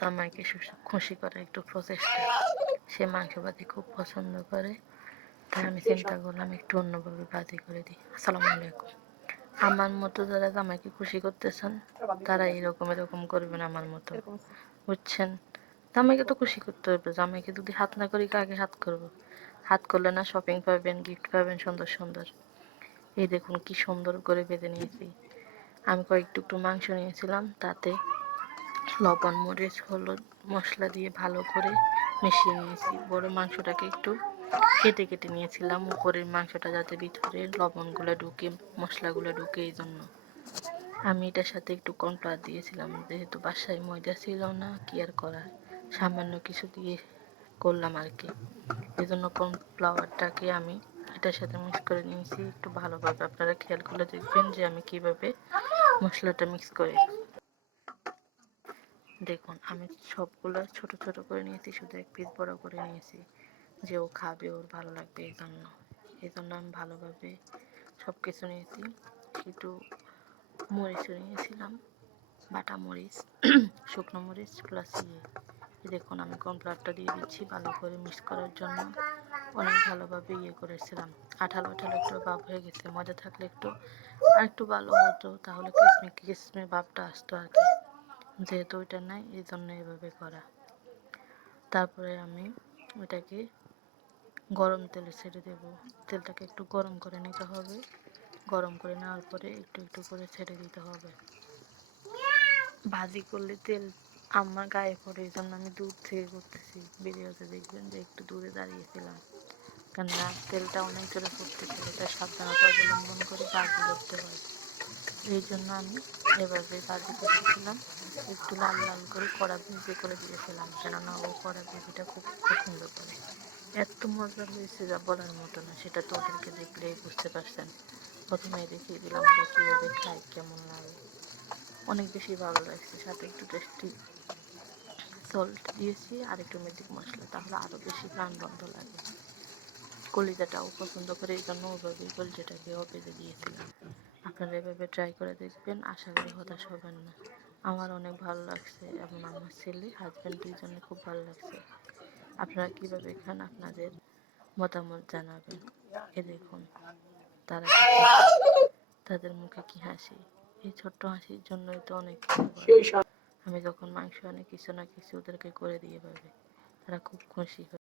জামাইকে খুশি করা একটু প্রচেষ্টা। সে মাংস ভাজি খুব পছন্দ করে, তাই আমি চিন্তা করলাম একটু অন্যভাবে ভাজি করে দিই। আসসালামু আলাইকুম। আমার মতো যারা জামাইকে খুশি করতেছেন তারা এরকম করবেন আমার মতো, বুঝছেন? জামাইকে তো খুশি করতে হবে। জামাইকে যদি হাত না করি কাকে হাত করবো? হাত করলে না শপিং পাবেন, গিফট পাবেন সুন্দর সুন্দর। এই দেখুন কি সুন্দর করে বেঁধে নিয়েছি। আমি একটু মাংস নিয়েছিলাম, তাতে লবণ, মরিচ, হলুদ, মশলা দিয়ে ভালো করে মিশিয়ে নিয়েছি। বড় মাংসটাকে একটু কেটে কেটে নিয়েছিলাম, উপরের মাংসটা যাতে ভিতরে লবণগুলো ঢুকে, মশলাগুলো ঢুকে। এই জন্য আমি এটার সাথে একটু কর্নফ্লাওয়ার দিয়েছিলাম, যেহেতু বাসায় ময়দা ছিল না, কি আর করার, সামান্য কিছু দিয়ে করলাম আর কি। এই জন্য কর্নফ্লাওয়ারটাকে আমি এটার সাথে মিক্স করে নিয়েছি একটু ভালোভাবে। আপনারা খেয়াল করে দেখবেন যে আমি কিভাবে মশলাটা মিক্স করি। দেখুন আমি সবগুলো ছোট ছোট করে নিয়েছি, শুধু এক পিস বড় করে নিয়েছি, যে ও খাবে, ওর ভালো লাগবে। এই জন্য আমি ভালোভাবে সব কিছু নিয়েছি। একটু মরিচও নিয়েছিলাম, বাটা মরিচ, শুকনো মরিচ প্লাস দেখুন আমি কর্নফ্লাওয়ারটা দিয়ে দিচ্ছি ভালো করে মিক্স করার জন্য। অনেক ভালোভাবে করেছিলাম। আঠালো আঠালো একটু ভাব হয়ে গেছে। মজা থাকলে আর একটু ভালো হতো, তাহলে কিসমি ভাবটা আসতো আর কি। যেহেতু ওইটা নাই, এই জন্য এভাবে করা। তারপরে আমি ওইটাকে গরম তেলে ছেড়ে দেব। তেলটাকে একটু গরম করে নিতে হবে। গরম করে নেওয়ার পরে একটু একটু করে ছেড়ে দিতে হবে। ভাজি করলে তেল আমার গায়ে পড়ে, এই জন্য আমি দূর থেকে করতেছি। ভিডিওতে দেখবেন যে একটু দূরে দাঁড়িয়েছিলাম, কেননা তেলটা অনেক জোরে ফুটতেছে। এটা সাবধানতা অবলম্বন করে ভাজি করতে হয়। এই জন্য আমি এভাবে ভাজি করতেছিলাম। একটু লাল লাল করে কড়া ভেজে করে দিয়েছিলাম, কেননা ও কড়া ভেজিটা খুব পছন্দ করে। এত মজার হয়েছে যা বলার মতো না, সেটা তো ওদেরকে দেখলেই বুঝতে পারছেন। প্রথমেই দেখিয়ে দিলাম ওরা কীভাবে খায়, কেমন লাগে। অনেক বেশি ভালো লাগছে। সাথে একটু টেস্টি সল্ট দিয়েছি আর একটু ম্যাজিক মশলা, তাহলে আরও বেশি প্রাণবন্ত লাগে। কলিজাটাও পছন্দ করে, এই জন্য ওইভাবেই কলিজাটাকেও ভেজে দিয়েছিলাম। আপনারা এভাবে ট্রাই করে দেখবেন, আশা করি হতাশ হবেন না। আমার অনেক ভালো লাগছে এবং আমার ছেলে, হাজব্যান্ড দুইজনে খুব ভালো লাগছে। আপনারা কীভাবে খান আপনাদের মতামত জানাবেন। এ দেখুন তারা তাদের মুখে কি হাসি। এই ছোট্ট হাসির জন্যই তো অনেক কিছু করে। আমি যখন মাংস আনি কিছু না কিছু ওদেরকে করে দিয়ে পাবে, তারা খুব খুশি হয়।